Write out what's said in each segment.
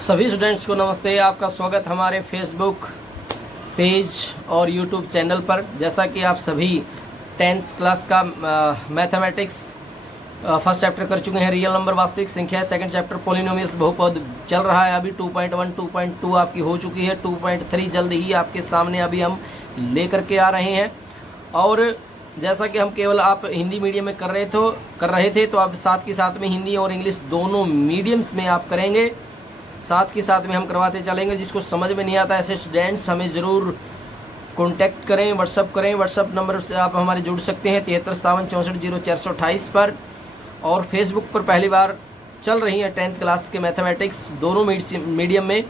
सभी स्टूडेंट्स को नमस्ते। आपका स्वागत हमारे फेसबुक पेज और यूट्यूब चैनल पर। जैसा कि आप सभी 10th क्लास का मैथमेटिक्स फर्स्ट चैप्टर कर चुके हैं, रियल नंबर वास्तविक संख्या। सेकंड चैप्टर पॉलिनोमियल्स बहुपद चल रहा है। अभी 2.1 2.2 आपकी हो चुकी है। 2.3 जल्द ही आपके सामने अभी हम लेकर के आ रहे हैं। और जैसा कि हम केवल आप हिंदी मीडियम में कर रहे थे तो अब साथ में हिंदी और इंग्लिश दोनों मीडियम्स में आप करेंगे। साथ में हम करवाते चलेंगे। जिसको समझ में नहीं आता ऐसे स्टूडेंट्स हमें ज़रूर कॉन्टैक्ट करें, व्हाट्सअप करें। व्हाट्सअप नंबर से आप हमारे जुड़ सकते हैं 73 57 64 0428 पर। और फेसबुक पर पहली बार चल रही है 10th क्लास के मैथमेटिक्स दोनों मीडियम में।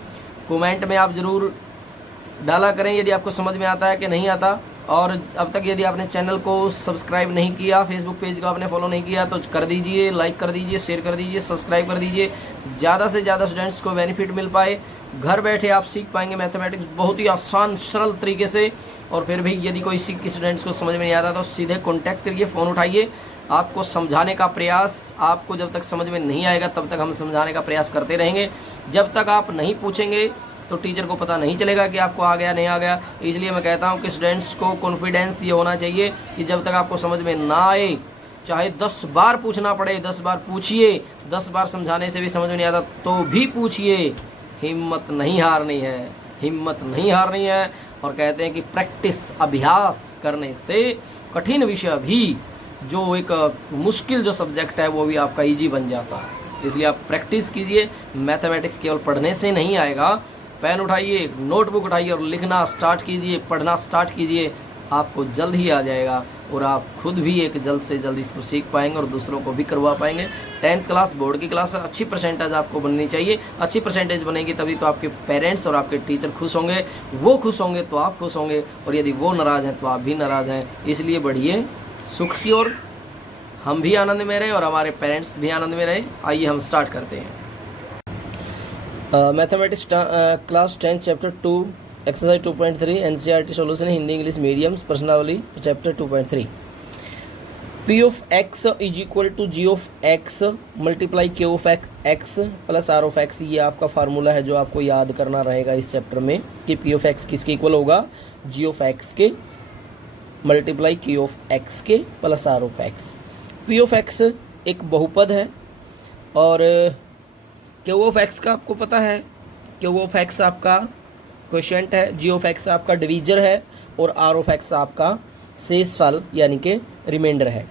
कमेंट में आप ज़रूर डाला करें यदि आपको समझ में आता है कि नहीं आता। और अब तक यदि आपने चैनल को सब्सक्राइब नहीं किया, फेसबुक पेज को आपने फॉलो नहीं किया तो कर दीजिए, लाइक कर दीजिए, शेयर कर दीजिए, सब्सक्राइब कर दीजिए। ज़्यादा से ज़्यादा स्टूडेंट्स को बेनिफिट मिल पाए। घर बैठे आप सीख पाएंगे मैथमेटिक्स बहुत ही आसान सरल तरीके से। और फिर भी यदि कोई स्टूडेंट्स को समझ में नहीं आता तो सीधे कॉन्टैक्ट करिए, फ़ोन उठाइए। आपको समझाने का प्रयास, आपको जब तक समझ में नहीं आएगा तब तक हम समझाने का प्रयास करते रहेंगे। जब तक आप नहीं पूछेंगे तो टीचर को पता नहीं चलेगा कि आपको आ गया नहीं आ गया। इसलिए मैं कहता हूं कि स्टूडेंट्स को कॉन्फिडेंस ये होना चाहिए कि जब तक आपको समझ में ना आए, चाहे 10 बार पूछना पड़े, 10 बार पूछिए। 10 बार समझाने से भी समझ में नहीं आता तो भी पूछिए। हिम्मत नहीं हारनी है, हिम्मत नहीं हारनी है। और कहते हैं कि प्रैक्टिस, अभ्यास करने से कठिन विषय भी, जो एक मुश्किल जो सब्जेक्ट है वो भी आपका ईजी बन जाता है। इसलिए आप प्रैक्टिस कीजिए। मैथमेटिक्स केवल पढ़ने से नहीं आएगा। पेन उठाइए, नोटबुक उठाइए और लिखना स्टार्ट कीजिए, पढ़ना स्टार्ट कीजिए। आपको जल्द ही आ जाएगा और आप खुद भी एक जल्द से जल्द इसको सीख पाएंगे और दूसरों को भी करवा पाएंगे। 10th क्लास बोर्ड की क्लास है, अच्छी परसेंटेज आपको बननी चाहिए। अच्छी परसेंटेज बनेगी तभी तो आपके पेरेंट्स और आपके टीचर खुश होंगे। वो खुश होंगे तो आप खुश होंगे, और यदि वो नाराज़ हैं तो आप भी नाराज़ हैं। इसलिए बढ़िए सुख की ओर। हम भी आनंद में रहें और हमारे पेरेंट्स भी आनंद में रहें। आइए हम स्टार्ट करते हैं। Mathematics class 10 chapter 2 exercise 2.3 NCERT solution Hindi English mediums प्रश्नावली chapter 2.3। P of x is equal to ji of X multiply के of x plus are of x. ये आपका फार्मूला है जो आपको याद करना रहेगा इस चैप्टर में कि पी ऑफ एक्स किसके इक्वल होगा, जी ऑफ एक्स के मल्टीप्लाई के ऑफ एक्स के plus are of x. P of x एक बहुपद है और क्यू ऑफ एक्स का आपको पता है, क्यू ऑफ एक्स आपका क्वोशिएंट है, जी ऑफ एक्स आपका डिवीजर है और आर ऑफ एक्स आपका शेषफल यानी कि रिमाइंडर है।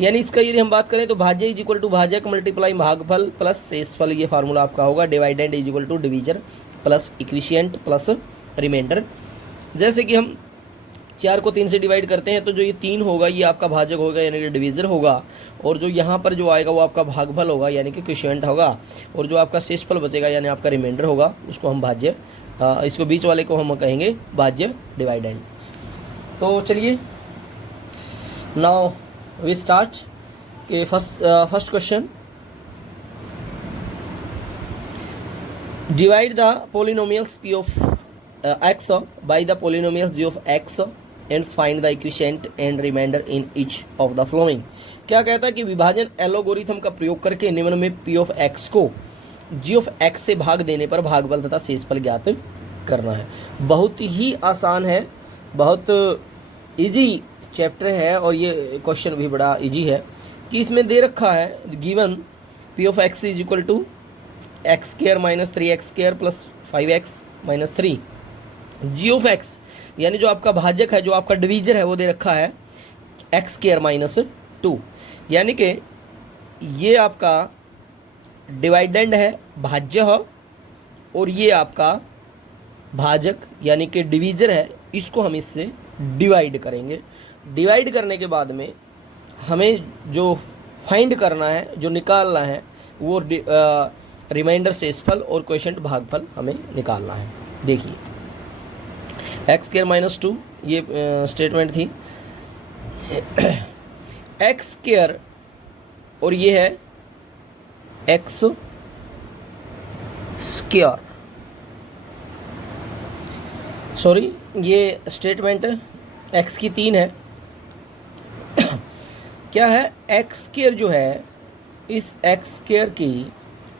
यानी इसका यदि हम बात करें तो भाज्य इज इक्वल टू भाजक मल्टीप्लाई भागफल प्लस शेषफल। ये फार्मूला आपका होगा। Dividend is equal to divisor plus quotient plus remainder. जैसे कि हम 4 को 3 से डिवाइड करते हैं तो जो ये 3 होगा ये आपका भाजक होगा यानी कि डिवीज़र होगा, और जो यहाँ पर जो आएगा वो आपका भागफल होगा यानी कि क्वोशिएंट होगा, और जो आपका शेषफल बचेगा यानी आपका रिमाइंडर होगा उसको हम भाज्य, इसको बीच वाले को हम कहेंगे भाज्य डिवाइडेंड। तो चलिए नाउ वी स्टार्ट के first question. Divide the polynomials P of X by the polynomials G of X and find the quotient and remainder in each of the following. क्या कहता है कि विभाजन एलोगोरिथम का प्रयोग करके निम्न में पी ऑफ एक्स को जी ऑफ एक्स से भाग देने पर भागफल तथा शेषफल ज्ञात करना है। बहुत ही आसान है, बहुत इजी चैप्टर है और ये क्वेश्चन भी बड़ा इजी है कि इसमें दे रखा है given p of x is equal to x square minus 3x square plus 5x minus 3। G of x यानी जो आपका भाजक है, जो आपका डिवीजर है वो दे रखा है एक्स स्क्वायर माइनस 2। यानी कि ये आपका डिवाइडेंड है, भाज्य है, और ये आपका भाजक यानी कि डिवीजर है। इसको हम इससे डिवाइड करेंगे। डिवाइड करने के बाद में हमें जो फाइंड करना है, जो निकालना है, वो रिमाइंडर शेषफल और क्वोशिएंट भागफल हमें निकालना है। देखिए एक्स स्क्वायर माइनस 2 ये स्टेटमेंट थी। एक्स स्क्वायर और ये है एक्स स्क्वायर, सॉरी ये स्टेटमेंट एक्स की 3 है। क्या है, एक्स स्क्वायर जो है, इस एक्स स्क्वायर की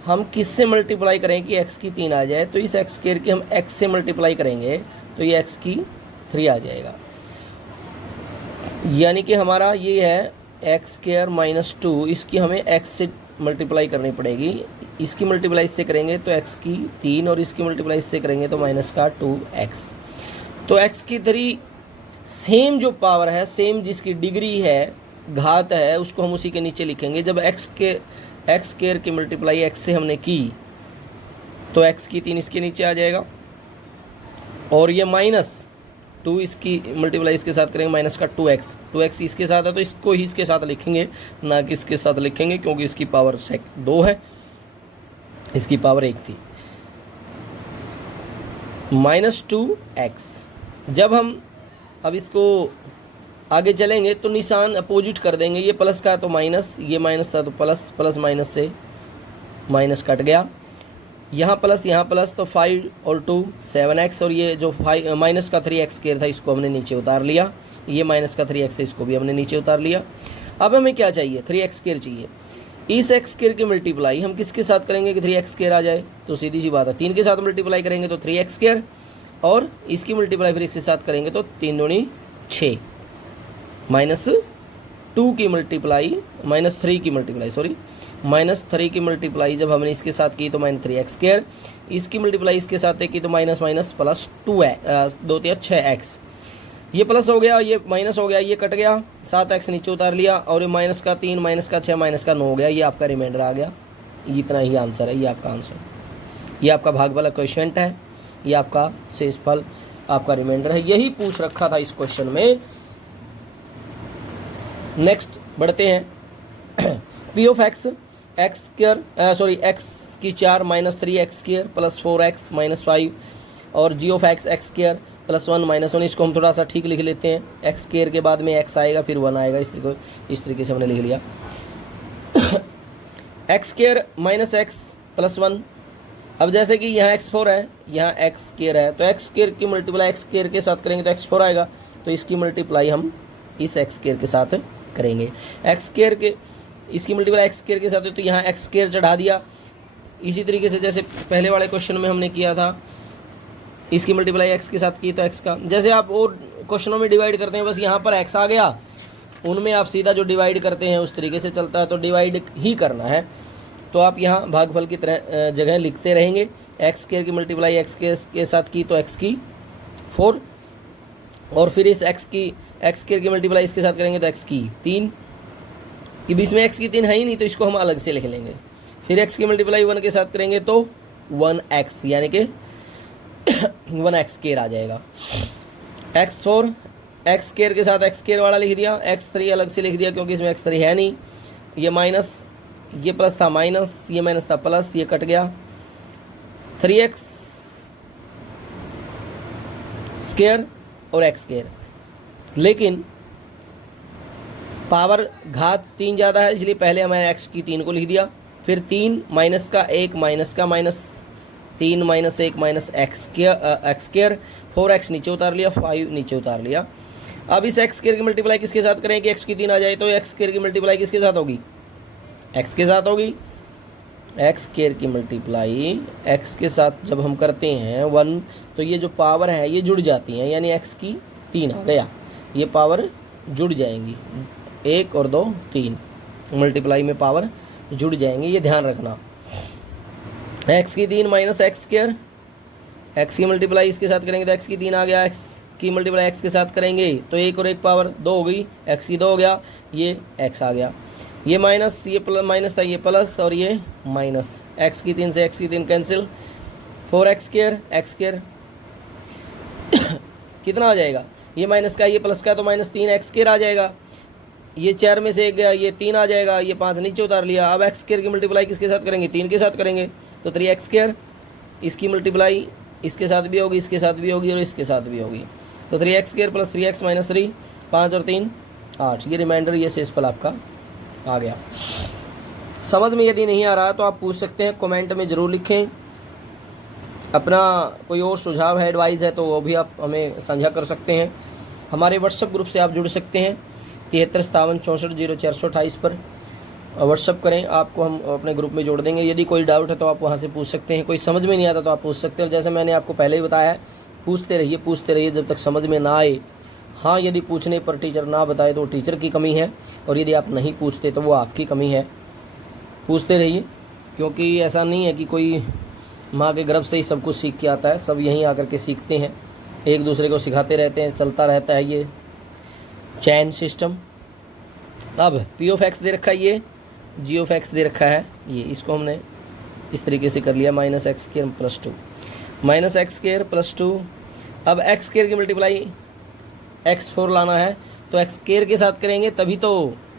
हम किससे मल्टीप्लाई करें कि एक्स की 3 आ जाए, तो इस एक्स स्क्वायर की हम एक्स से मल्टीप्लाई करेंगे तो ये एक्स की 3 आ जाएगा। यानी कि हमारा ये है एक्स स्क्वायर माइनस 2, इसकी हमें एक्स से मल्टीप्लाई करनी पड़ेगी। इसकी मल्टीप्लाई इससे करेंगे तो एक्स की 3 और इसकी मल्टीप्लाई इससे करेंगे तो माइनस का 2x। तो एक्स की 3 सेम जो पावर है, सेम जिसकी डिग्री है, घात है, उसको हम उसी के नीचे लिखेंगे। जब एक्स स्क्वायर की मल्टीप्लाई एक्स से हमने की तो एक्स की 3 इसके नीचे आ जाएगा और ये माइनस 2 इसकी मल्टीप्लाई इसके साथ करेंगे माइनस का 2x इसके साथ है तो इसको ही इसके साथ लिखेंगे, ना कि इसके साथ लिखेंगे, क्योंकि इसकी पावर 2 है, इसकी पावर 1 थी। Minus 2x। जब हम अब इसको आगे चलेंगे तो निशान अपोजिट कर देंगे, ये प्लस का है तो माइनस, ये माइनस था तो प्लस, प्लस माइनस से माइनस कट गया, यहाँ प्लस तो 5 और 2 7x, और ये जो माइनस का 3x स्क्वायर था इसको हमने नीचे उतार लिया, ये माइनस का 3x है इसको भी हमने नीचे उतार लिया। अब हमें क्या चाहिए, 3x स्क्वायर चाहिए। इस x स्क्वायर की मल्टीप्लाई हम किसके साथ करेंगे कि 3x स्क्वायर आ जाए, तो सीधी सी बात है 3 के साथ मल्टीप्लाई करेंगे तो 3x स्क्वायर, और इसकी मल्टीप्लाई फिर इसके साथ करेंगे तो 3 दूनी 6, माइनस 2 की मल्टीप्लाई माइनस 3 की मल्टीप्लाई माइनस 3 की मल्टीप्लाई जब हमने इसके साथ की तो माइनस 3x स्क्वायर, इसकी मल्टीप्लाई इसके साथ की तो माइनस माइनस प्लस 2 2 3 6x, ये प्लस हो गया, ये माइनस हो गया, ये कट गया, 7x नीचे उतार लिया, और ये माइनस का 3 माइनस का 6 माइनस का 9 हो गया, ये आपका रिमाइंडर आ गया। इतना ही आंसर है, ये आपका आंसर, ये आपका भाग वाला क्वेश्चन है, ये आपका शेषफल आपका रिमाइंडर है, यही पूछ रखा था इस क्वेश्चन में। नेक्स्ट बढ़ते हैं। पी ऑफ एक्स की 4 minus 3x square plus 4x minus 5 और G of X square plus 1 minus 1, इसको हम थोड़ा सा ठीक लिख लेते हैं। एक्स स्क्वायर के बाद में x आएगा फिर 1 आएगा, इस तरीके से हमने लिख लिया। X square minus x plus 1। अब जैसे कि यहाँ x4 है, यहाँ एक्स स्क्वायर है, तो एक्स स्क्वायर की मल्टीप्लाई एक्स स्क्वायर के साथ करेंगे तो x4 आएगा, तो इसकी मल्टीप्लाई हम इस एक्स स्क्वायर के साथ करेंगे। एक्स स्क्वायर के इसकी मल्टीप्लाई एक्स स्क्वायर के साथ है तो यहाँ एक्स स्क्वायर चढ़ा दिया। इसी तरीके से जैसे पहले वाले क्वेश्चन में हमने किया था, इसकी मल्टीप्लाई एक्स के साथ की तो एक्स का, जैसे आप और क्वेश्चनों में डिवाइड करते हैं, बस यहाँ पर एक्स आ गया, उनमें आप सीधा जो डिवाइड करते हैं उस तरीके से चलता है, तो डिवाइड ही करना है। तो आप यहाँ भागफल की तरह जगह लिखते रहेंगे। एक्स स्क्वायर की मल्टीप्लाई एक्स के साथ की तो एक्स की 4, और फिर इस एक्स स्क्वायर की मल्टीप्लाई इसके साथ करेंगे तो एक्स की 3, कि बीच में एक्स की 3 है ही नहीं तो इसको हम अलग से लिख लेंगे। फिर एक्स की मल्टीप्लाई 1 के साथ करेंगे तो 1x, यानी कि 1x स्क्वायर आ जाएगा। x4 एक्स स्क्वायर के साथ एक्स स्क्वायर वाला लिख दिया, x3 अलग से लिख दिया क्योंकि इसमें x3 है नहीं। ये माइनस, ये प्लस था माइनस, ये माइनस था प्लस, ये कट गया। 3x स्क्वायर और एक्स स्क्वायर, लेकिन पावर घात 3 ज़्यादा है, इसलिए पहले हमें x की 3 को लिख दिया, फिर 3 माइनस का 1 माइनस का minus 3 minus 1 minus x square, 4x नीचे उतार लिया, 5 नीचे उतार लिया। अब इस एक्स स्क्वायर की मल्टीप्लाई किसके साथ करें कि x की 3 आ जाए, तो एक्स स्क्वायर की मल्टीप्लाई किसके साथ होगी, x के साथ होगी। एक्स स्क्वायर की मल्टीप्लाई x के साथ जब हम करते हैं 1, तो ये जो पावर है ये जुड़ जाती हैं, यानी x की 3 आ गया, ये पावर जुड़ जाएंगी, 1 और 2 3 मल्टीप्लाई में पावर जुड़ जाएंगे, ये ध्यान रखना। x की 3 माइनस एक्स स्क्वायर, एक्स की मल्टीप्लाई इसके साथ करेंगे तो x की 3 आ गया, x की मल्टीप्लाई x के साथ करेंगे तो 1 और 1 पावर 2 हो गई, x की 2 हो गया, ये x आ गया, ये माइनस, ये प्लस, माइनस था ये प्लस, और ये माइनस, x की 3 से x की 3 cancel, 4x square x square कितना आ जाएगा, ये माइनस का ये प्लस का तो माइनस 3x स्क्वायर आ जाएगा, ये 4 में से 1 गया, ये 3 आ जाएगा, ये 5 नीचे उतार लिया। अब एक्स स्क्वायर की मल्टीप्लाई किसके साथ करेंगे, 3 के साथ करेंगे तो 3x स्क्वायर, इसकी मल्टीप्लाई इसके साथ भी होगी, इसके साथ भी होगी और इसके साथ भी होगी, तो 3x square plus 3x minus 3, 5 और 3 8, ये रिमाइंडर, ये शेषफल आपका आ गया। समझ में यदि नहीं आ रहा तो आप पूछ सकते हैं, कमेंट में ज़रूर लिखें। अपना कोई और सुझाव है, एडवाइस है, तो वो भी आप हमें साझा कर सकते हैं। हमारे व्हाट्सएप ग्रुप से आप जुड़ सकते हैं 73 57 64 0428 पर, व्हाट्सअप करें, आपको हम अपने ग्रुप में जोड़ देंगे। यदि कोई डाउट है तो आप वहाँ से पूछ सकते हैं, कोई समझ में नहीं आता तो आप पूछ सकते हैं। जैसे मैंने आपको पहले ही बताया है, पूछते रहिए जब तक समझ में ना आए। हाँ, यदि पूछने पर टीचर ना बताए तो टीचर की कमी है, और यदि आप नहीं पूछते तो वो आपकी कमी है। पूछते रहिए, क्योंकि ऐसा नहीं है कि कोई माँ के गर्भ से ही सब कुछ सीख के आता है। सब यहीं आकर के सीखते हैं, एक दूसरे को सिखाते रहते हैं, चलता रहता है ये चैन सिस्टम। अब पी ऑफ एक्स दे रखा है, ये जी ऑफ एक्स दे रखा है, ये इसको हमने इस तरीके से कर लिया, minus x square plus 2, minus x square plus 2। अब एक्स स्क्वायर की मल्टीप्लाई x4 लाना है, तो एक्स स्क्वायर के साथ करेंगे तभी तो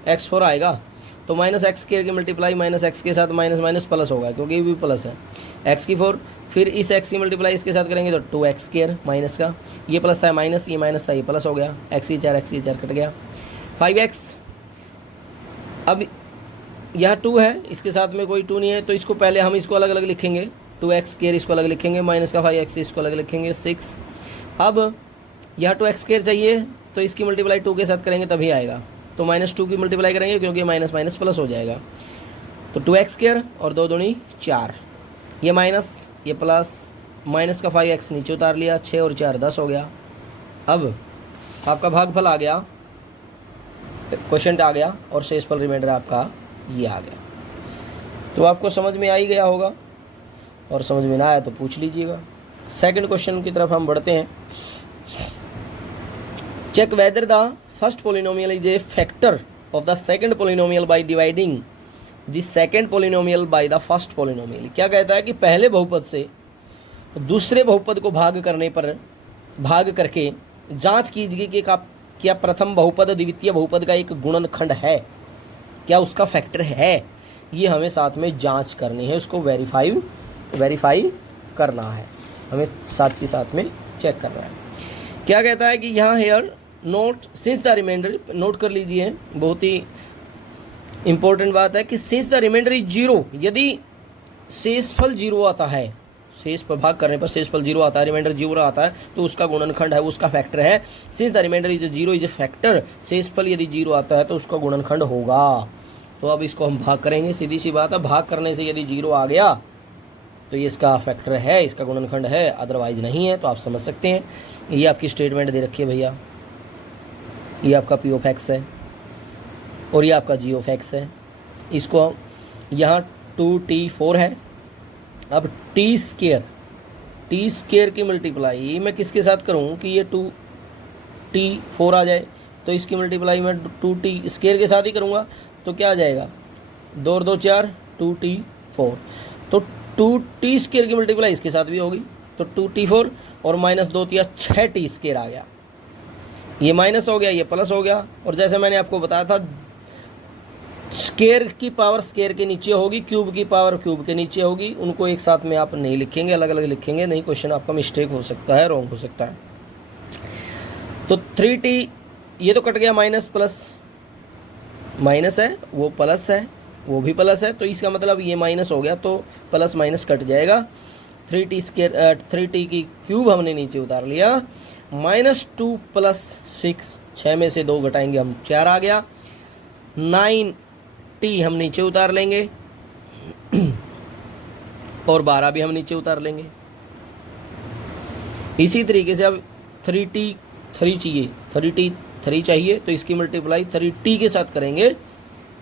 x4 आएगा। तो माइनस एक्स स्क्वायर की मल्टीप्लाई माइनस एक्स के साथ माइनस माइनस प्लस होगा, क्योंकि ये भी प्लस है, एक्स की 4। फिर इस एक्स की मल्टीप्लाई इसके साथ करेंगे तो 2x स्क्वायर माइनस का, ये प्लस था माइनस, ये माइनस था ये प्लस हो गया, एक्स की 4 कट गया, 5x। अब यह 2 है, इसके साथ में कोई 2 नहीं है, तो इसको पहले हम इसको अलग अलग लिखेंगे, 2x स्क्वायर इसको अलग लिखेंगे, माइनस का 5x इसको अलग लिखेंगे, 6। अब यह 2x स्क्वायर चाहिए, तो इसकी मल्टीप्लाई 2 के साथ करेंगे तभी आएगा, तो -2 की मल्टीप्लाई करेंगे, क्योंकि माइनस माइनस प्लस हो जाएगा। तो 2x स्क्वायर और 2 दूनी 4, ये माइनस ये प्लस, माइनस का 5x नीचे उतार लिया, 6 और 4 10 हो गया। अब आपका भागफल आ गया, क्वेश्चन आ गया, और शेषफल रिमाइंडर आपका ये आ गया। तो आपको समझ में आ ही गया होगा, और समझ में ना आया तो पूछ लीजिएगा। सेकंड क्वेश्चन की तरफ हम बढ़ते हैं। Check whether the first polynomial is a factor of the second polynomial by dividing the second polynomial by the first polynomial. क्या कहता है कि पहले बहुपद से दूसरे बहुपद को भाग करने पर, भाग करके जांच कीजिए कि क्या प्रथम बहुपद द्वितीय बहुपद का एक गुणनखंड है, क्या उसका फैक्टर है। ये हमें साथ में जांच करनी है, उसको वेरीफाई करना है, हमें साथ के साथ में चेक करना है। क्या कहता है कि यहाँ here note since the remainder, note कर लीजिए, बहुत ही इंपॉर्टेंट बात है कि सिंस द रिमाइंडर इज 0, यदि शेषफल 0 आता है, शेष पर भाग करने पर शेषफल 0 आता है, रिमाइंडर 0 आता है, तो उसका गुणनखंड है, उसका फैक्टर है। Since the remainder is 0 is a factor, शेषफल यदि 0 आता है तो उसका गुणनखंड होगा। तो अब इसको हम भाग करेंगे, सीधी सी बात है, भाग करने से यदि 0 आ गया तो ये इसका फैक्टर है, इसका गुणनखंड है, अदरवाइज नहीं है। तो आप समझ सकते हैं, ये आपकी स्टेटमेंट दे रखी है भैया, ये आपका पी ऑफ एक्स है और ये आपका जी ऑफ एक्स है। इसको यहाँ 2t4 है। अब टी स्केयर की मल्टीप्लाई मैं किसके साथ करूँ कि ये 2t4 आ जाए, तो इसकी मल्टीप्लाई मैं 2t स्केयर के साथ ही करूँगा, तो क्या आ जाएगा 2 और 2 4, 2t4। तो 2t स्केयर की मल्टीप्लाई इसके साथ भी होगी, तो 2t4 और -2 3 6t स्केयर आ गया, ये माइनस हो गया, ये प्लस हो गया। और जैसे मैंने आपको बताया था, स्केयर की पावर स्केयर के नीचे होगी, क्यूब की पावर क्यूब के नीचे होगी, उनको एक साथ में आप नहीं लिखेंगे, अलग अलग लिखेंगे, नहीं क्वेश्चन आपका मिस्टेक हो सकता है, रॉन्ग हो सकता है। तो 3t ये तो कट गया, माइनस प्लस, माइनस है वो प्लस है, वो भी प्लस है, तो इसका मतलब ये माइनस हो गया, तो प्लस माइनस कट जाएगा। 3t स्केयर 3t की क्यूब हमने नीचे उतार लिया, -2 + 6, 6 में से 2 घटाएंगे हम 4 आ गया, 9t हम नीचे उतार लेंगे और 12 भी हम नीचे उतार लेंगे। इसी तरीके से अब 3t 3 चाहिए, 3t 3 चाहिए, तो इसकी मल्टीप्लाई 3t के साथ करेंगे,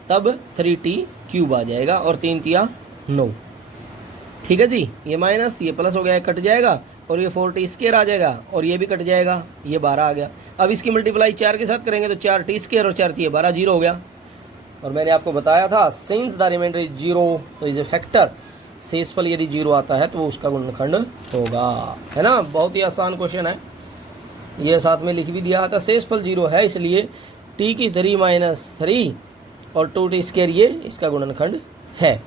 तब 3t क्यूब आ जाएगा, और 3 तिया 9। ठीक है जी, ये माइनस ये प्लस हो गया, कट जाएगा, और ये 4t स्केयर आ जाएगा, और ये भी कट जाएगा, ये 12 आ गया। अब इसकी मल्टीप्लाई 4 के साथ करेंगे तो 4t स्केयर और 4 तिया 12, 0 हो गया। और मैंने आपको बताया था, सिंस द रिमाइंडर इज 0 तो इज ए फैक्टर, शेषफल यदि 0 आता है तो वो उसका गुणनखंड होगा, है ना। बहुत ही आसान क्वेश्चन है, ये साथ में लिख भी दिया था, शेषफल 0 है, इसलिए t की 3 - 3 और 2t स्केयर ये इसका गुणनखंड है।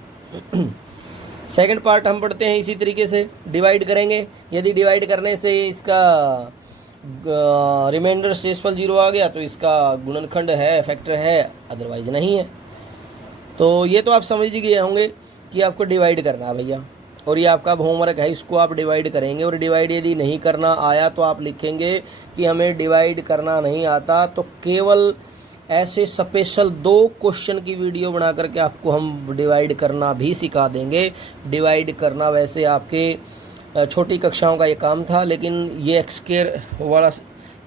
सेकंड पार्ट हम पढ़ते हैं, इसी तरीके से डिवाइड करेंगे। यदि डिवाइड करने से इसका रिमाइंडर शेषफल 0 आ गया तो इसका गुणनखंड है, फैक्टर है, अदरवाइज नहीं है। तो ये तो आप समझ ही गए होंगे कि आपको डिवाइड करना है भैया, और ये आपका होमवर्क है, इसको आप डिवाइड करेंगे। और डिवाइड यदि नहीं करना आया तो आप लिखेंगे कि हमें डिवाइड करना नहीं आता, तो केवल ऐसे स्पेशल 2 क्वेश्चन की वीडियो बना करके आपको हम डिवाइड करना भी सिखा देंगे। डिवाइड करना वैसे आपके छोटी कक्षाओं का ये काम था, लेकिन ये एक्स स्क्वायर वाला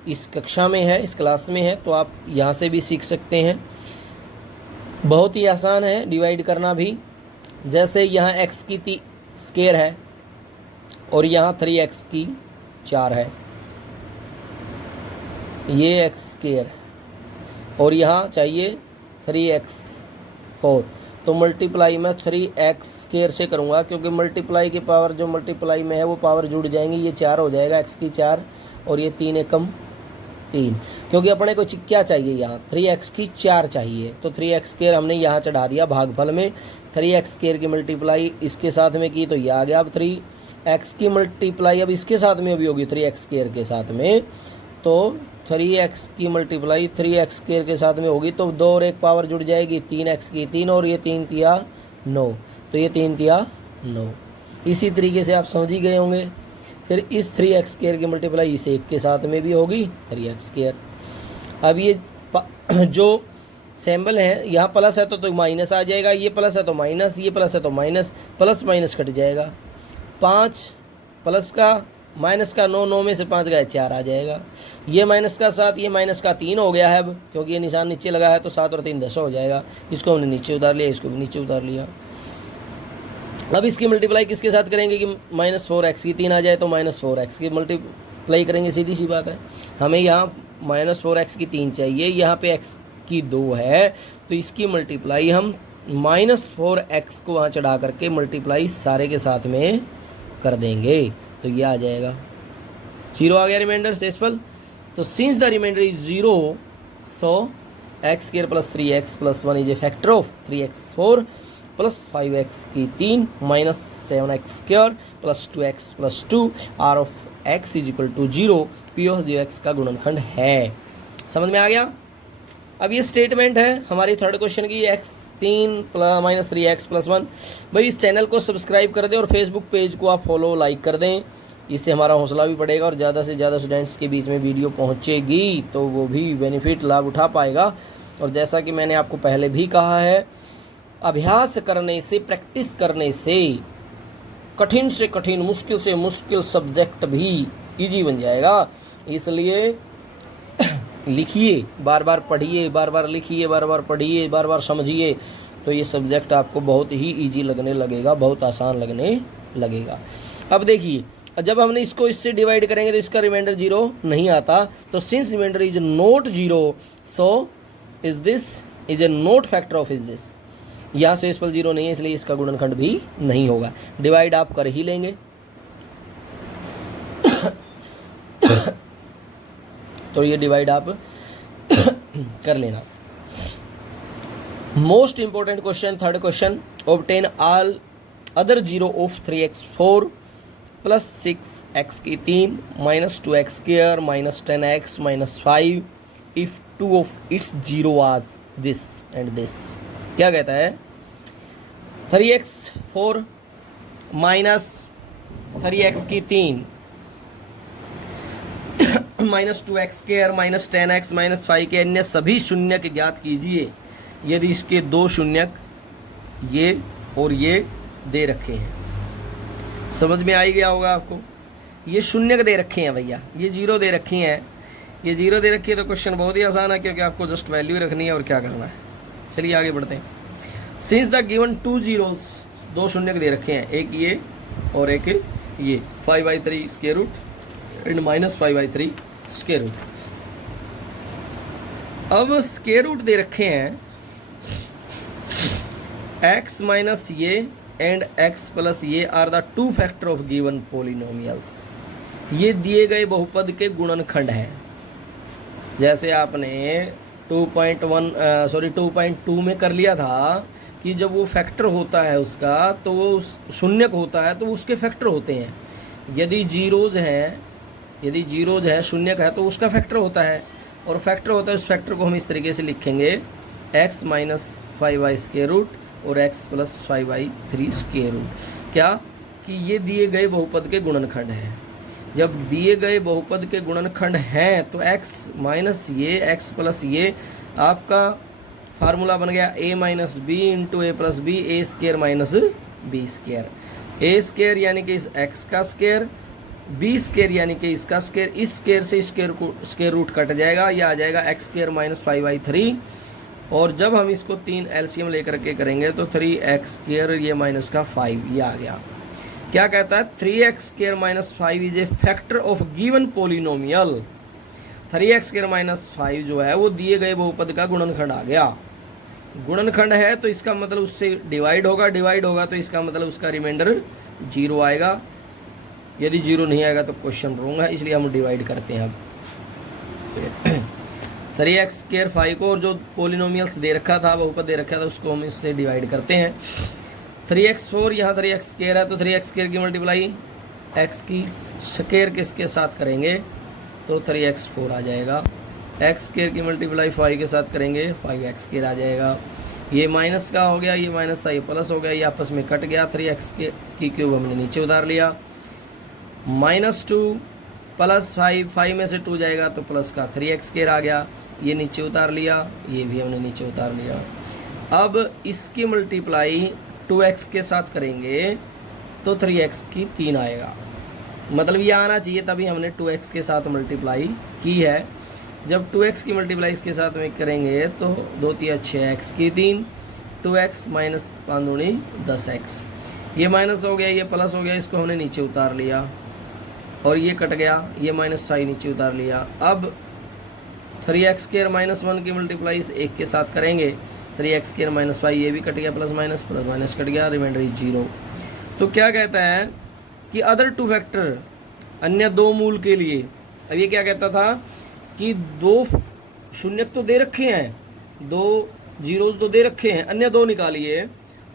इस कक्षा में है, इस क्लास में है, तो आप यहाँ से भी सीख सकते हैं। बहुत ही आसान है डिवाइड करना भी। जैसे यहाँ x की स्क्वायर है और यहाँ 3x की 4 है, ये x स्क्वायर और यहाँ चाहिए 3x4, तो मल्टीप्लाई मैं 3x स्क्वायर से करूँगा, क्योंकि मल्टीप्लाई की पावर जो मल्टीप्लाई में है वो पावर जुड़ जाएंगी। ये 4 हो जाएगा, x की 4 और ये 3 एकम 3, क्योंकि अपने को क्या चाहिए यहाँ 3x की 4 चाहिए, तो 3x स्क्वायर हमने यहाँ चढ़ा दिया भागफल में। 3x स्क्वायर की मल्टीप्लाई इसके साथ में की तो ये आ गया। अब 3x की मल्टीप्लाई अब इसके साथ में भी होगी 3x स्क्वायर के साथ में, तो 3x की मल्टीप्लाई 3x स्क्वायर के साथ में होगी, तो 2 और 1 पावर जुड़ जाएगी, 3x की 3 और ये 3 तिया 9, तो ये 3 तिया 9। इसी तरीके से आप समझ ही गए होंगे। फिर इस 3x स्क्वायर की मल्टीप्लाई इस 1 के साथ में भी होगी 3x स्क्वायर। अब ये जो सिंबल है यहाँ प्लस है तो माइनस आ जाएगा, ये प्लस है तो माइनस, ये प्लस है तो माइनस, प्लस माइनस कट जाएगा। 5 प्लस का माइनस का 9, 9 में से 5 गए 4 आ जाएगा। ये माइनस का 7, ये माइनस का 3 हो गया है अब, क्योंकि ये निशान नीचे लगा है, तो 7 और 3 10 हो जाएगा। इसको हमने नीचे उतार लिया, इसको भी नीचे उतार लिया। अब इसकी मल्टीप्लाई किसके साथ करेंगे कि -4x की 3 आ जाए, तो -4x की मल्टीप्लाई करेंगे, सीधी सी बात है। हमें यहाँ -4x की 3 चाहिए, यहाँ पे x की 2 है, तो इसकी मल्टीप्लाई हम -4x को वहाँ चढ़ा करके मल्टीप्लाई सारे के साथ में कर देंगे, तो ये आ जाएगा 0 आ गया रिमाइंडर शेषफल। तो since the remainder is 0, so x square plus 3x plus 1 is a factor of 3x4 plus 5x की 3 minus 7x square plus 2x plus 2 R of x is equal to 0, P of 0x का गुणनखंड है। समझ में आ गया। अब ये statement है हमारी थर्ड क्वेश्चन की, x 3 माइनस 3x प्लस 1। भाई इस चैनल को सब्सक्राइब कर दें और फेसबुक पेज को आप फॉलो लाइक कर दें, इससे हमारा हौसला भी बढ़ेगा और ज़्यादा से ज़्यादा स्टूडेंट्स के बीच में वीडियो पहुंचेगी तो वो भी बेनिफिट लाभ उठा पाएगा। और जैसा कि मैंने आपको पहले भी कहा है, अभ्यास करने से, प्रैक्टिस करने से कठिन से कठिन, मुश्किल से मुश्किल सब्जेक्ट भी इजी बन जाएगा। इसलिए लिखिए, बार बार पढ़िए, बार बार लिखिए, बार बार पढ़िए, बार बार समझिए, तो ये सब्जेक्ट आपको बहुत ही इजी लगने लगेगा, बहुत आसान लगने लगेगा। अब देखिए, जब हमने इसको इससे डिवाइड करेंगे तो इसका रिमाइंडर 0 नहीं आता, तो since reminder is not 0, so is this is a not factor of is this. यहाँ से इस पर 0 नहीं है, इसलिए इसका गुणनखंड भी नहीं होगा। डिवाइड आप कर ही लेंगे। तो ये डिवाइड आप कर लेना। Most important question, third question, obtain all other 0 of 3x4 plus 6x की 3 minus 2x square minus 10x minus 5 if 2 of its 0 आज दिस एंड दिस। क्या कहता है, 3x4 माइनस 3x की 3 minus 2x square minus 10x minus 5 के अन्य सभी शून्यक ज्ञात कीजिए यदि इसके 2 शून्यक ये और ये दे रखे हैं। समझ में आ ही गया होगा आपको। ये शून्यक दे रखे हैं भैया, ये 0 दे रखी हैं, ये 0 दे रखी है, तो क्वेश्चन बहुत ही आसान है, क्योंकि आपको जस्ट वैल्यू रखनी है और क्या करना है। चलिए आगे बढ़ते हैं। सिंस द गिवन 2 zeros, 2 शून्यक दे रखे हैं, एक ये और एक ये, 5/3 square root and minus 5/3 square root. अब स्क्वायर रूट दे रखे हैं x माइनस ये एंड x प्लस ये are the 2 factor of given polynomials. ये दिए गए बहुपद के गुणनखंड है। जैसे आपने 2.2 में कर लिया था कि जब वो फैक्टर होता है उसका, तो वो शून्यक होता है तो उसके फैक्टर होते हैं। यदि जीरोज है, शून्यक है, तो उसका फैक्टर होता है, और फैक्टर होता है, उस फैक्टर को हम इस तरीके से लिखेंगे x minus 5y square root और x plus 5y3 square root. क्या कि ये दिए गए बहुपद के गुणनखंड है। जब दिए गए बहुपद के गुणनखंड हैं तो x माइनस ये x प्लस ये आपका फार्मूला बन गया a minus b into a plus b, a square minus b square. A square यानी कि इस x का स्केयर, बी स्केयर यानी कि इसका स्केयर, इस स्केयर से स्केयर को स्केयर रूट कट जाएगा, यह आ जाएगा एक्स स्केयर माइनस 5/3। और जब हम इसको 3 एलसीएम लेकर के करेंगे तो 3x स्केयर ये माइनस का 5 ये आ गया। क्या कहता है 3x square minus 5 is a factor of given polynomial. 3x square minus 5 जो है वो दिए गए बहुपद का गुणनखंड आ गया। गुणनखंड है तो इसका मतलब उससे डिवाइड होगा तो इसका मतलब उसका रिमाइंडर 0 आएगा। यदि 0 नहीं आएगा तो क्वेश्चन रॉन्ग है, इसलिए हम डिवाइड करते हैं अब 3x स्केयर 5 को, और जो पोलिनोमियल्स दे रखा था, बहुपद दे रखा था, उसको हम इससे डिवाइड करते हैं। 3x4 यहाँ 3x स्केयर है तो 3x स्केयर की मल्टीप्लाई x की स्केयर किसके साथ करेंगे तो 3x4 आ जाएगा। x स्केयर की मल्टीप्लाई 5 के साथ करेंगे 5x स्केयर आ जाएगा। ये माइनस का हो गया, ये माइनस था, ये प्लस हो गया, ये आपस में कट गया। 3x की क्यूब हमने नीचे उतार लिया। -2 प्लस 5 में से 2 जाएगा तो प्लस का 3x स्केयर आ गया, ये नीचे उतार लिया, ये भी हमने नीचे उतार लिया। अब इसकी मल्टीप्लाई 2x के साथ करेंगे तो 3x की 3 आएगा, मतलब ये आना चाहिए, तभी हमने 2x के साथ मल्टीप्लाई की है। जब 2x की मल्टीप्लाई इसके साथ में करेंगे तो 2 3 6x की 3, 2x माइनस 5 दूनी 10x, ये माइनस हो गया, ये प्लस हो गया, इसको हमने नीचे उतार लिया और ये कट गया, ये -5 नीचे उतार लिया। अब 3x स्केयर माइनस 1 की मल्टीप्लाई इस 1 के साथ करेंगे, 3x स्केयर माइनस 5, ये भी कट गया, प्लस माइनस कट गया, रिमाइंडर इज 0। तो क्या कहता है कि अदर 2 फैक्टर, अन्य 2 मूल के लिए। अब ये क्या कहता था कि 2 शून्यक तो दे रखे हैं, 2 जीरोज तो दे रखे हैं, अन्य 2 निकालिए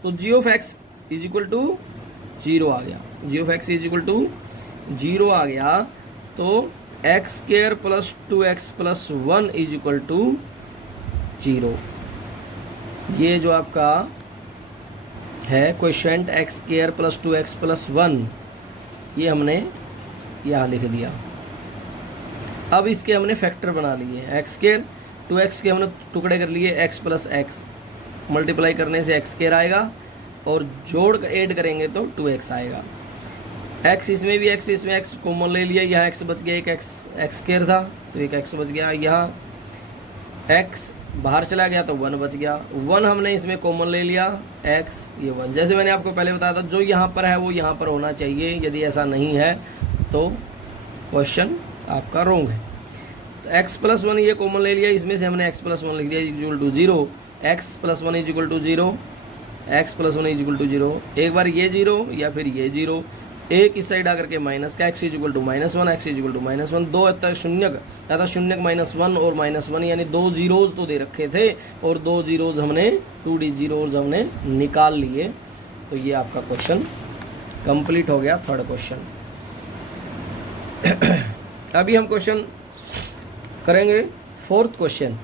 तो g of x is equal to 0 आ गया। g of x is equal to 0 आ गया तो x square plus 2x plus 1 is equal to 0। ये जो आपका है question x square plus 2x plus 1, ये हमने यहाँ लिख दिया। अब इसके हमने फैक्टर बना लिए, x स्केयर 2x के हमने टुकड़े कर लिए, x प्लस x मल्टीप्लाई करने से x स्केयर आएगा और जोड़ कर ऐड करेंगे तो 2x आएगा। x इसमें भी x, इसमें x कॉमन ले लिया, यहाँ x बच गया, एक x स्केयर था तो एक x बच गया, यहाँ x बाहर चला गया तो 1 बच गया, 1 हमने इसमें कॉमन ले लिया, x ये 1। जैसे मैंने आपको पहले बताया था जो यहाँ पर है वो यहाँ पर होना चाहिए, यदि ऐसा नहीं है तो क्वेश्चन आपका रॉन्ग है। तो x प्लस 1 ये कॉमन ले लिया, इसमें से हमने x प्लस 1 लिख दिया equal to 0, x plus 1 is equal to 0, x plus 1 is equal to 0। एक बार ये 0 या फिर ये 0, एक इस साइड आकर के माइनस का x is equal to -1, x is equal to -1, 2 तक शून्यक या शून्यक -1 और -1 यानी 2 जीरोज तो दे रखे थे और 2 जीरोज हमने 2 जीरोज हमने निकाल लिए। तो ये आपका क्वेश्चन कंप्लीट हो गया, थर्ड क्वेश्चन। अभी हम क्वेश्चन करेंगे fourth question.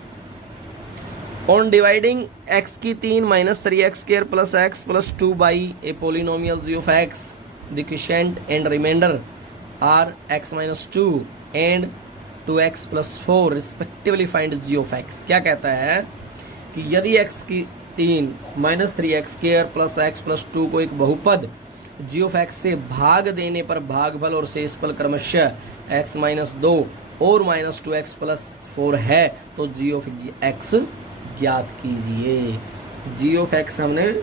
On dividing x की 3 -3x square plus x plus 2 by A polynomial g of x, the quotient and remainder are x minus 2 and 2x plus 4 respectively find g of x। क्या कहता है कि यदि x की 3 -3x square plus x plus 2 को एक बहुपद g of x से भाग देने पर भागफल और शेषफल क्रमशः x माइनस 2 और -2x प्लस 4 है तो g of x ज्ञात कीजिए। g of x हमने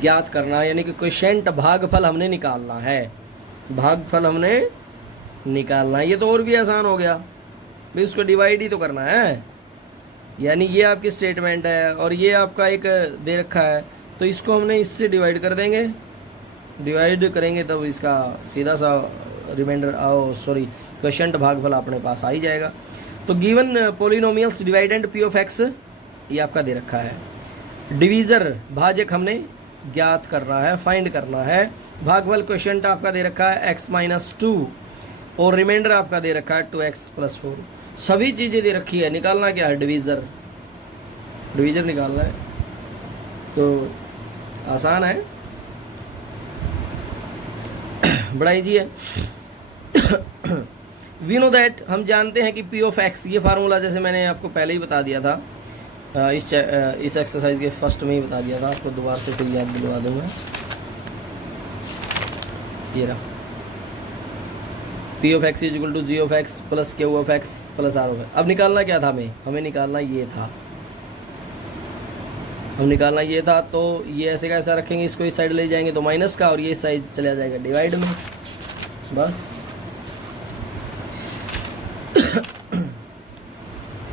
ज्ञात करना है, यानी कि क्वोशिएंट भागफल हमने निकालना है, भागफल हमने निकालना है। ये तो और भी आसान हो गया भाई, उसको डिवाइड ही तो करना है। यानी ये आपकी स्टेटमेंट है और ये आपका एक दे रखा है तो इसको हमने इससे डिवाइड कर देंगे, डिवाइड करेंगे तब इसका सीधा सा रिमाइंडर क्वोशिएंट भागफल अपने पास आ ही जाएगा। तो given polynomials dividend p of x ये आपका दे रखा है। डिवीज़र भाजक हमने ज्ञात करना है, फाइंड करना है। भागफल क्वोशिएंट आपका दे रखा है x माइनस 2 और रिमाइंडर आपका दे रखा है 2x प्लस 4। सभी चीज़ें दे रखी है, निकालना क्या है, डिवीज़र निकालना है। तो आसान है, बड़ा ईजी है। वी नो दैट, हम जानते हैं कि पी ऑफ एक्स, ये फार्मूला जैसे मैंने आपको पहले ही बता दिया था, इस एक्सरसाइज के फर्स्ट में ही बता दिया था, आपको दोबारा से फिर याद दिलवा दूँ मैं। ये रहा, p of x is equal to ji of x plus q of x plus are of x. अब निकालना क्या था हमें निकालना ये था, तो ये ऐसे का ऐसा रखेंगे, इसको इस साइड ले जाएंगे तो माइनस का, और ये इस साइड चला जाएगा डिवाइड में, बस।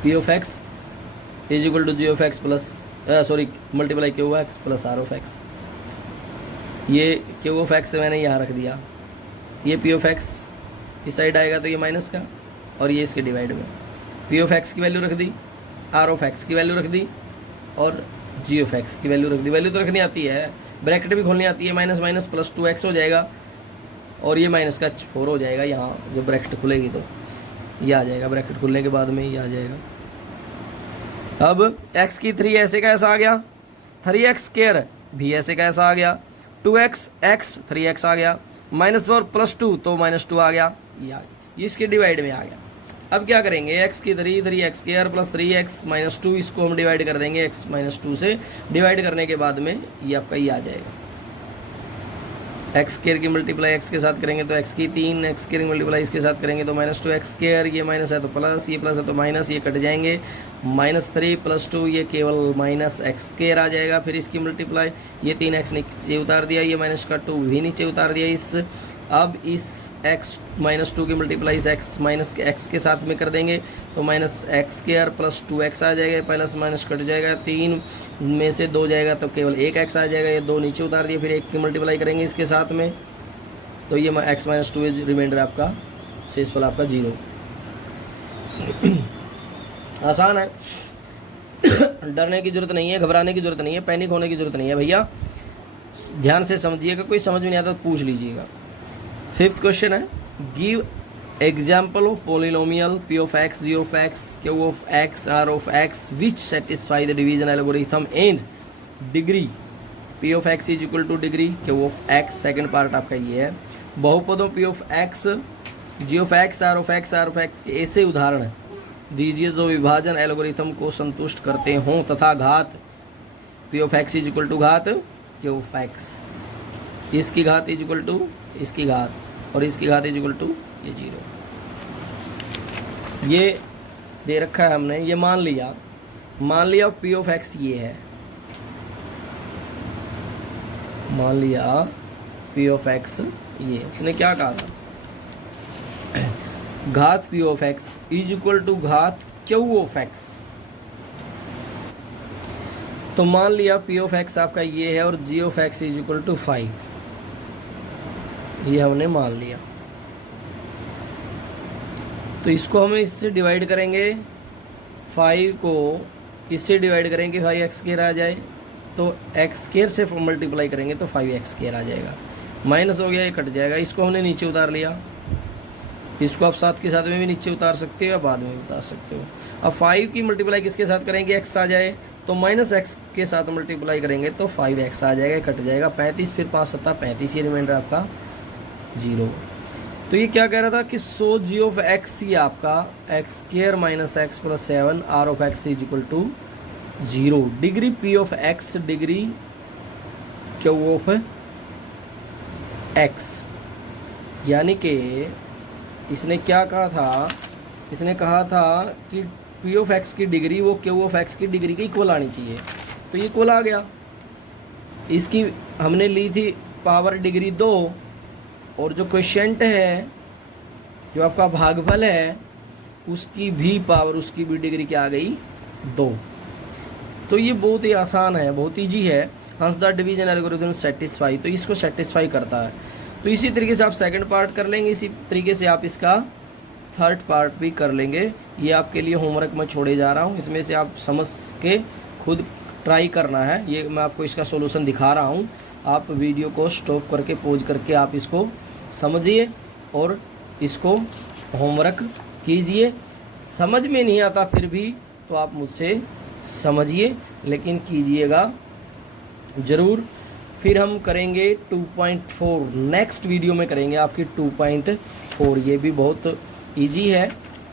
P of x is equal to ji of x plus multiply q of x plus are of x. ये क्यू ऑफ एक्स मैंने यहाँ रख दिया, ये पी ऑफ एक्स इस साइड आएगा तो ये माइनस का, और ये इसके डिवाइड में। पी ऑफ एक्स की वैल्यू रख दी, आर ऑफ एक्स की वैल्यू रख दी, और जी ऑफ एक्स की वैल्यू रख दी। वैल्यू तो रखनी आती है, ब्रैकेट भी खोलनी आती है, माइनस माइनस प्लस 2x हो जाएगा, और ये माइनस का 4 हो जाएगा। यहाँ जब ब्रैकेट खुलेगी तो ये आ जाएगा, ब्रैकेट खुलने के बाद में ये आ जाएगा। अब x की 3 ऐसे का ऐसा आ गया, 3x स्क्वायर भी ऐसे का ऐसा आ गया, 2x x 3x आ गया, -4 प्लस 2 तो -2 आ गया, ये आ गया, इसके डिवाइड में आ गया। अब क्या करेंगे, x की 3x स्क्वायर प्लस 3x -2, इसको हम डिवाइड कर देंगे x -2 से। डिवाइड करने के बाद में ये आपका ये आ जाएगा, एक्स स्क्वायर की मल्टीप्लाई एक्स के साथ करेंगे तो एक्स की 3, एक्स स्क्वायर की मल्टीप्लाई इसके साथ करेंगे तो -2 एक्स स्क्वायर, ये माइनस है तो प्लस, ये प्लस है तो माइनस, ये कट जाएंगे, -3 प्लस 2 ये केवल माइनस एक्स स्क्वायर आ जाएगा। फिर इसकी मल्टीप्लाई, ये 3x नीचे उतार दिया, ये माइनस का 2 भी नीचे उतार दिया। अब इस x -2 की मल्टीप्लाई इस x माइनस के x के साथ में कर देंगे तो -x स्क्वायर प्लस 2x आ जाएगा, प्लस माइनस कट जाएगा, 3 में से 2 जाएगा तो केवल 1x आ जाएगा, ये 2 नीचे उतार दिए। फिर 1 की मल्टीप्लाई करेंगे इसके साथ में तो ये x -2 रिमाइंडर आपका शेषफल आपका 0। आसान है, डरने की जरूरत नहीं है, घबराने की जरूरत नहीं है, पैनिक होने की जरूरत नहीं है भैया, ध्यान से समझिएगा। कोई समझ में नहीं आता तो पूछ लीजिएगा। 5th क्वेश्चन है, give example of polynomial p of x, g of x, q of x, r of x which satisfy the division algorithm and degree p of x is equal to degree q of x। Second part आपका ये है, बहुपदों p of x, g of x, r of x, r of x के ऐसे उदाहरण दीजिए जो विभाजन algorithm को संतुष्ट करते हों तथा घात p of x is equal to घात q of x, इसकी घात इज इक्वल टू इसकी घात, और इसकी घात इज इक्वल टू ये 0। ये दे रखा है हमने, ये मान लिया p ऑफ x ये है, मान लिया p ऑफ x ये, उसने क्या कहा था, घात p of x is equal to घात q ऑफ x। तो मान लिया p ऑफ x आपका ये है और g of x is equal to 5, ये हमने मान लिया। तो इसको हम इससे डिवाइड करेंगे, 5 को किससे डिवाइड करेंगे, 5x स्क्वायर आ जाए तो x स्क्वायर से मल्टीप्लाई करेंगे तो 5x स्क्वायर आ जाएगा, माइनस हो गया, ये कट जाएगा। इसको हमने नीचे उतार लिया, इसको आप साथ के साथ में भी नीचे उतार सकते हो या बाद में उतार सकते हो। अब 5 की मल्टीप्लाई किसके साथ करेंगे, x आ जाए तो -x के साथ मल्टीप्लाई करेंगे तो 5x आ जाएगा, कट जाएगा 35, फिर 5 7 35, ये रिमाइंडर आपका 0। तो ये क्या कह रहा था कि सो जी ऑफ एक्स ही आपका x square minus x plus 7 r of x is equal to 0, degree p of x degree q of x. यानी कि इसने क्या कहा था, इसने कहा था कि पी ऑफ एक्स की डिग्री वो क्यू ऑफ एक्स की डिग्री के इक्वल आनी चाहिए, तो ये इक्वल आ गया। इसकी हमने ली थी पावर डिग्री 2, और जो क्वोशिएंट है, जो आपका भागफल है, उसकी भी पावर, उसकी भी डिग्री क्या आ गई 2। तो ये बहुत ही आसान है, बहुत ईजी है। हंस द डिवीजन एल्गोरिथम सेटिस्फाई, तो इसको सेटिस्फाई करता है। तो इसी तरीके से आप सेकंड पार्ट कर लेंगे, इसी तरीके से आप इसका थर्ड पार्ट भी कर लेंगे। ये आपके लिए होमवर्क मैं छोड़े जा रहा हूँ, इसमें से आप समझ के खुद ट्राई करना है। ये मैं आपको इसका सॉल्यूशन दिखा रहा हूँ, आप वीडियो को स्टॉप करके पॉज करके आप इसको समझिए और इसको होमवर्क कीजिए। समझ में नहीं आता फिर भी तो आप मुझसे समझिए, लेकिन कीजिएगा ज़रूर। फिर हम करेंगे 2.4, नेक्स्ट वीडियो में करेंगे आपकी 2.4। ये भी बहुत इजी है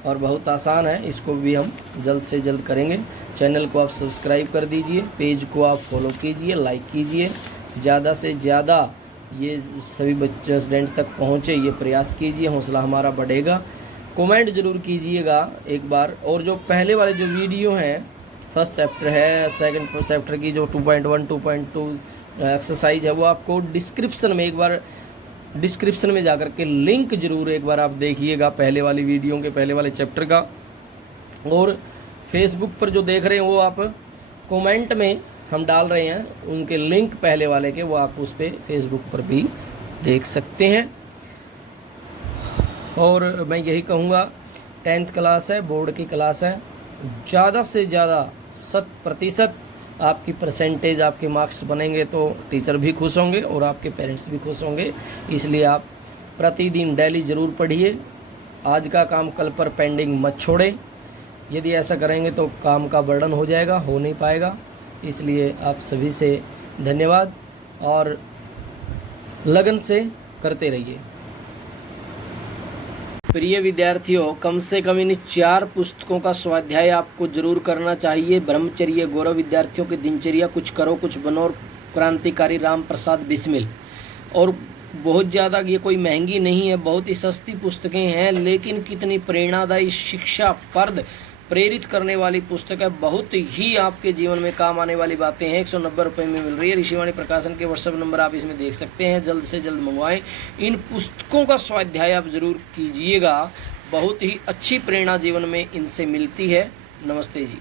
और बहुत आसान है, इसको भी हम जल्द से जल्द करेंगे। चैनल को आप सब्सक्राइब कर दीजिए, पेज को आप फॉलो कीजिए, लाइक कीजिए, ज़्यादा से ज़्यादा ये सभी बच्चे स्टूडेंट तक पहुँचे ये प्रयास कीजिए, हौसला हमारा बढ़ेगा। कमेंट ज़रूर कीजिएगा एक बार। और जो पहले वाले जो वीडियो हैं, फर्स्ट चैप्टर है, सेकंड चैप्टर की जो 2.1 2.2 एक्सरसाइज है, वो आपको डिस्क्रिप्शन में एक बार डिस्क्रिप्शन में जाकर के लिंक ज़रूर एक बार आप देखिएगा पहले वाली वीडियो के पहले वाले चैप्टर का। और फेसबुक पर जो देख रहे हैं वो आप कमेंट में हम डाल रहे हैं उनके लिंक पहले वाले के, वो आप उस पर फेसबुक पर भी देख सकते हैं। और मैं यही कहूँगा, 10th क्लास है, बोर्ड की क्लास है, ज़्यादा से ज़्यादा 100% आपकी परसेंटेज, आपके मार्क्स बनेंगे तो टीचर भी खुश होंगे और आपके पेरेंट्स भी खुश होंगे। इसलिए आप प्रतिदिन डेली ज़रूर पढ़िए। आज का काम कल पर पेंडिंग मत छोड़ें। यदि ऐसा करेंगे तो काम का बर्डन हो जाएगा, हो नहीं पाएगा। इसलिए आप सभी से धन्यवाद और लगन से करते रहिए। प्रिय विद्यार्थियों, कम से कम इन 4 पुस्तकों का स्वाध्याय आपको जरूर करना चाहिए। ब्रह्मचर्य, गौरव विद्यार्थियों की दिनचर्या, कुछ करो कुछ बनो और क्रांतिकारी राम प्रसाद बिस्मिल। और बहुत ज़्यादा ये कोई महंगी नहीं है, बहुत ही सस्ती पुस्तकें हैं, लेकिन कितनी प्रेरणादायी, शिक्षाप्रद, प्रेरित करने वाली पुस्तक है। बहुत ही आपके जीवन में काम आने वाली बातें हैं। 190 रुपये में मिल रही है। ऋषिवाणी प्रकाशन के व्हाट्सएप नंबर आप इसमें देख सकते हैं। जल्द से जल्द मंगवाएं। इन पुस्तकों का स्वाध्याय आप ज़रूर कीजिएगा। बहुत ही अच्छी प्रेरणा जीवन में इनसे मिलती है। नमस्ते जी।